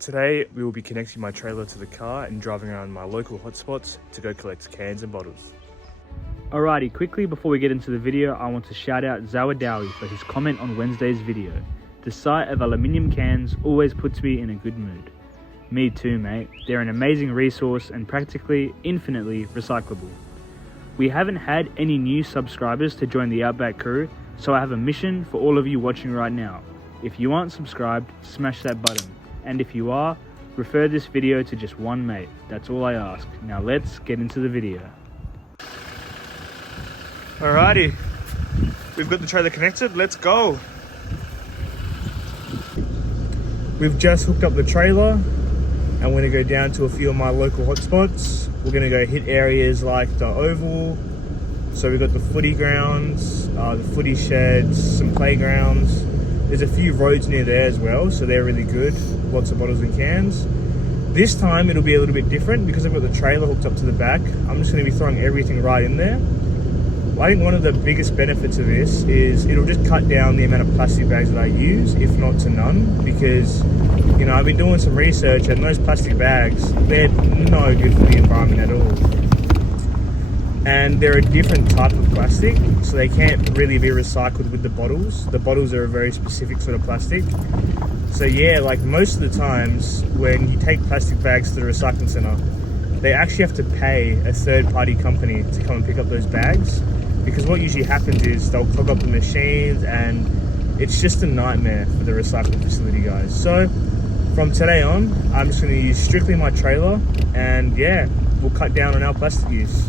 Today we will be connecting my trailer to the car and driving around my local hotspots to go collect cans and bottles. Alrighty, quickly before we get into the video, I want to shout out Zawadawi for his comment on Wednesday's video. The sight of aluminium cans always puts me in a good mood. Me too, mate. They're an amazing resource and practically infinitely recyclable. We haven't had any new subscribers to join the Outback crew, so I have a mission for all of you watching right now. If you aren't subscribed, smash that button. And if you are, refer this video to just one mate. That's all I ask. Now let's get into the video. Alrighty, we've got the trailer connected, let's go. We've just hooked up the trailer and we're gonna go down to a few of my local hotspots. We're gonna go hit areas like the Oval. So we've got the footy grounds, the footy sheds, some playgrounds. There's a few roads near there as well, so they're really good. Lots of bottles and cans. This time it'll be a little bit different because I've got the trailer hooked up to the back. I'm just gonna be throwing everything right in there. I think one of the biggest benefits of this is it'll just cut down the amount of plastic bags that I use, if not to none, because, you know, I've been doing some research and those plastic bags, they're no good for the environment at all. And they're a different type of plastic, so they can't really be recycled with the bottles. The bottles are a very specific sort of plastic. So yeah, like most of the times when you take plastic bags to the recycling center, they actually have to pay a third-party company to come and pick up those bags, because what usually happens is they'll clog up the machines and it's just a nightmare for the recycling facility guys. So from today on, I'm just going to use strictly my trailer, and yeah, we'll cut down on our plastic use.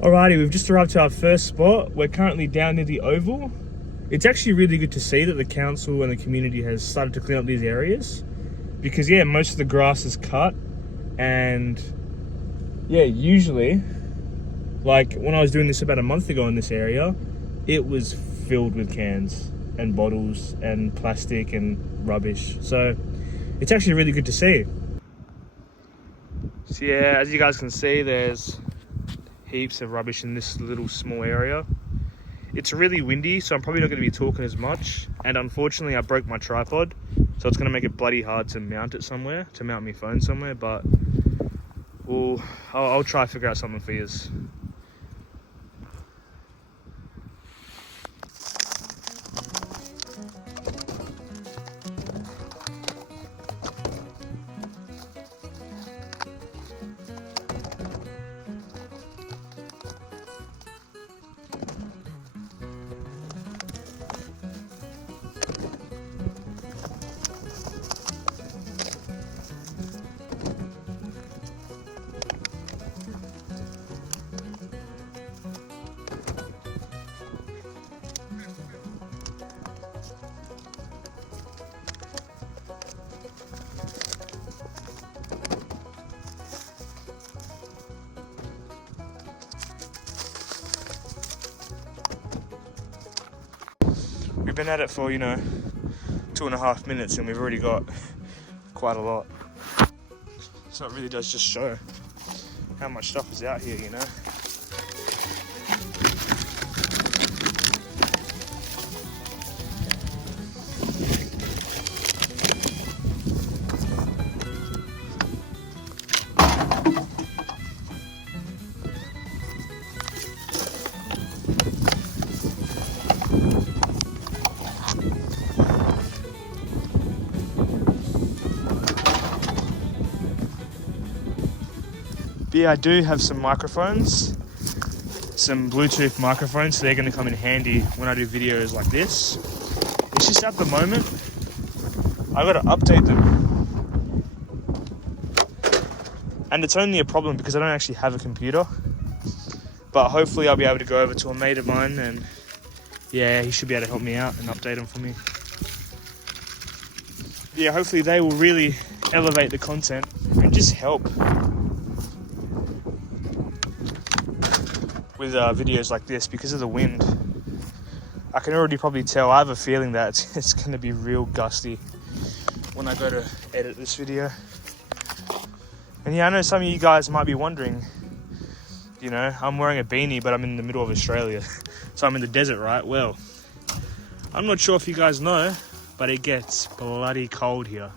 Alrighty, we've just arrived to our first spot. We're currently down near the Oval. It's actually really good to see that the council and the community has started to clean up these areas, because yeah, most of the grass is cut, and yeah, usually, like when I was doing this about a month ago in this area, it was filled with cans and bottles and plastic and rubbish. So it's actually really good to see. So yeah, as you guys can see, there's heaps of rubbish in this little small area. It's really windy, so I'm probably not going to be talking as much, and unfortunately I broke my tripod, so it's going to make it bloody hard to mount it somewhere, to mount my phone somewhere, but I'll try to figure out something for yous. We've been at it for, 2.5 minutes and we've already got quite a lot. So it really does just show how much stuff is out here, But yeah, I do have some microphones, some Bluetooth microphones, so they're going to come in handy when I do videos like this. It's just at the moment, I got to update them. And it's only a problem because I don't actually have a computer. But hopefully I'll be able to go over to a mate of mine and yeah, he should be able to help me out and update them for me. Yeah, hopefully they will really elevate the content and just help with videos like this because of the wind. I can already probably tell. I have a feeling that it's going to be real gusty when I go to edit this video. And yeah, I know some of you guys might be wondering, you know, I'm wearing a beanie, but I'm in the middle of Australia. So I'm in the desert, right? Well, I'm not sure if you guys know, but it gets bloody cold here.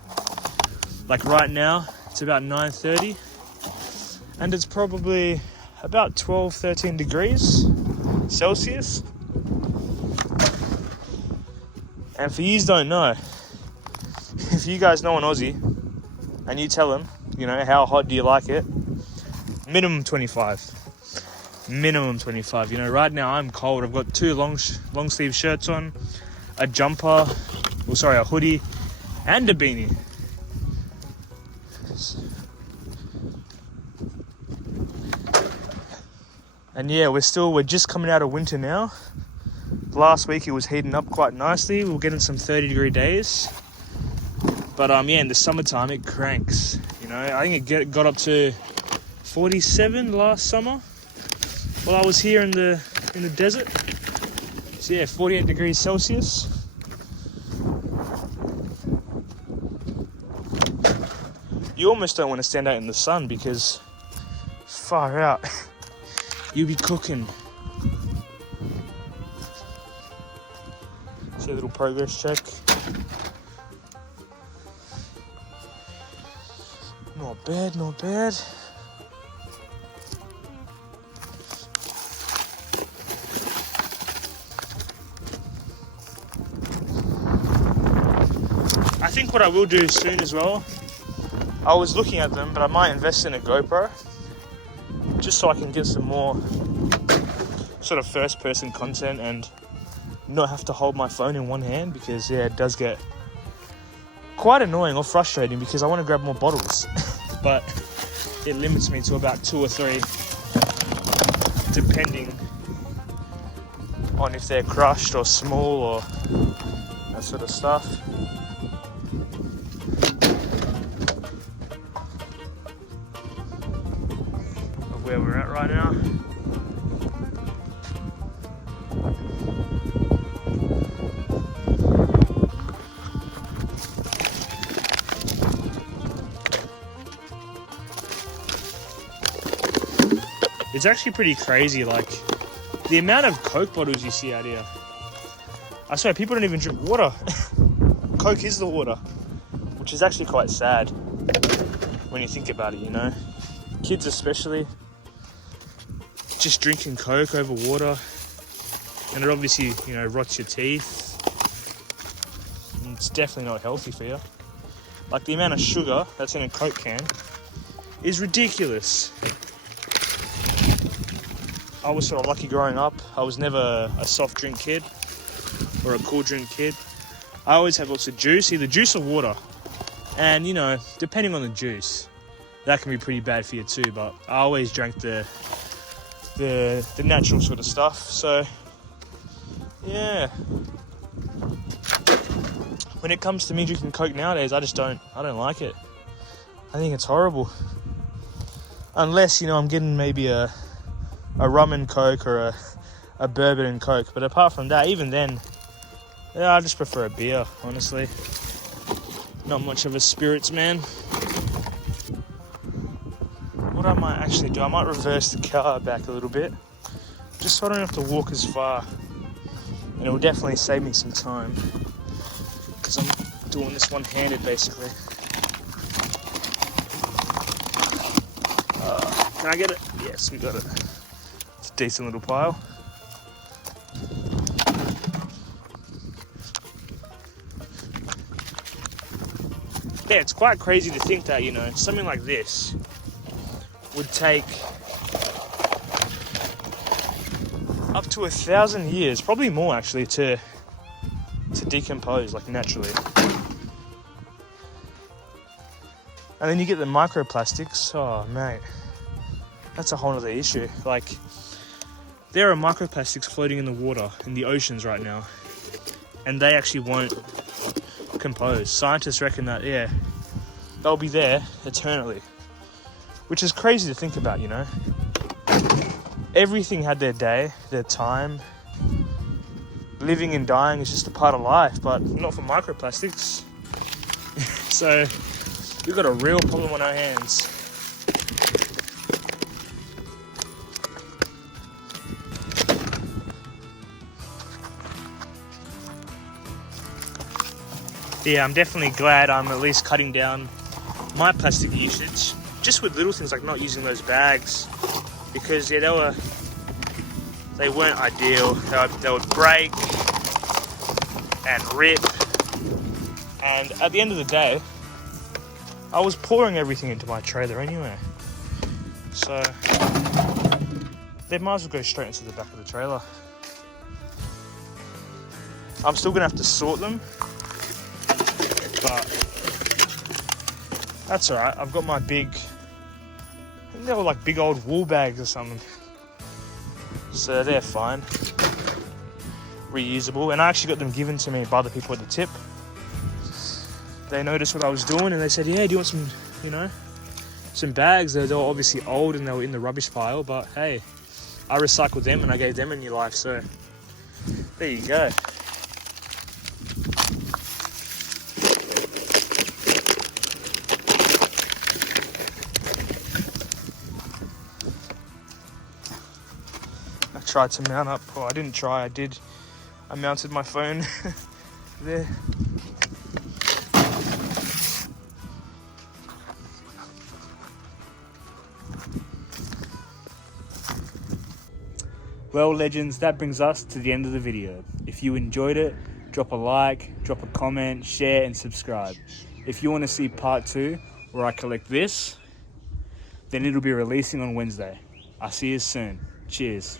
Like right now, it's about 9:30, and it's probably about 12, 13 degrees Celsius. And for yous don't know, if you guys know an Aussie and you tell them, you know, how hot do you like it? Minimum 25. Minimum 25. You know, right now I'm cold. I've got two long sleeve shirts on, a jumper, a hoodie, and a beanie. And yeah, we're just coming out of winter now. Last week it was heating up quite nicely. We were getting some 30-degree days. But yeah, in the summertime it cranks. You know, I think it got up to 47 last summer while I was here in the desert. So yeah, 48 degrees Celsius. You almost don't want to stand out in the sun because far out, you'll be cooking. See a little progress check. Not bad, not bad. I think what I will do soon as well, I was looking at them, but I might invest in a GoPro just so I can get some more sort of first-person content and not have to hold my phone in one hand, because yeah, it does get quite annoying or frustrating because I want to grab more bottles but it limits me to about 2 or 3 depending on if they're crushed or small or that sort of stuff. Of where we're at right now. It's actually pretty crazy, like, the amount of Coke bottles you see out here. I swear, people don't even drink water. Coke is the water, which is actually quite sad when you think about it, you know? Kids especially, just drinking Coke over water, and it obviously, you know, rots your teeth. And it's definitely not healthy for you. Like, the amount of sugar that's in a Coke can is ridiculous. I was sort of lucky growing up. I was never a soft drink kid or a cool drink kid. I always had lots of juice, either juice or water. And, you know, depending on the juice, that can be pretty bad for you too. But I always drank the natural sort of stuff. So, yeah. When it comes to me drinking Coke nowadays, I don't like it. I think it's horrible. Unless, you know, I'm getting maybe a rum and Coke or a bourbon and Coke. But apart from that, even then, yeah, I just prefer a beer, honestly. Not much of a spirits man. What I might actually do, I might reverse the car back a little bit, just so I don't have to walk as far. And it will definitely save me some time, because I'm doing this one-handed, basically. Can I get it? Yes, we got it. It's a decent little pile. Yeah, it's quite crazy to think that, you know, something like this would take up to 1,000 years, probably more actually, to decompose, like, naturally. And then you get the microplastics. Oh, mate, that's a whole other issue. Like, there are microplastics floating in the water, in the oceans right now, and they actually won't compose. Scientists reckon that, yeah, they'll be there eternally, which is crazy to think about, you know. everything had their day, their time. Living and dying is just a part of life, but not for microplastics. So we've got a real problem on our hands. Yeah, I'm definitely glad I'm at least cutting down my plastic usage, just with little things like not using those bags, because yeah, they weren't ideal. They would break and rip, and at the end of the day, I was pouring everything into my trailer anyway, so they might as well go straight into the back of the trailer. I'm still gonna have to sort them, but that's alright. I've got my big, I think they were like big old wool bags or something, so they're fine, reusable. And I actually got them given to me by the people at the tip. They noticed what I was doing and they said, yeah, do you want some, some bags? They were obviously old and they were in the rubbish pile, but hey, I recycled them and I gave them a new life, so there you go. I tried to mount up, I didn't try, I did. I mounted my phone there. Well, legends, that brings us to the end of the video. If you enjoyed it, drop a like, drop a comment, share and subscribe. If you want to see part 2 where I collect this, then it'll be releasing on Wednesday. I'll see you soon. Cheers.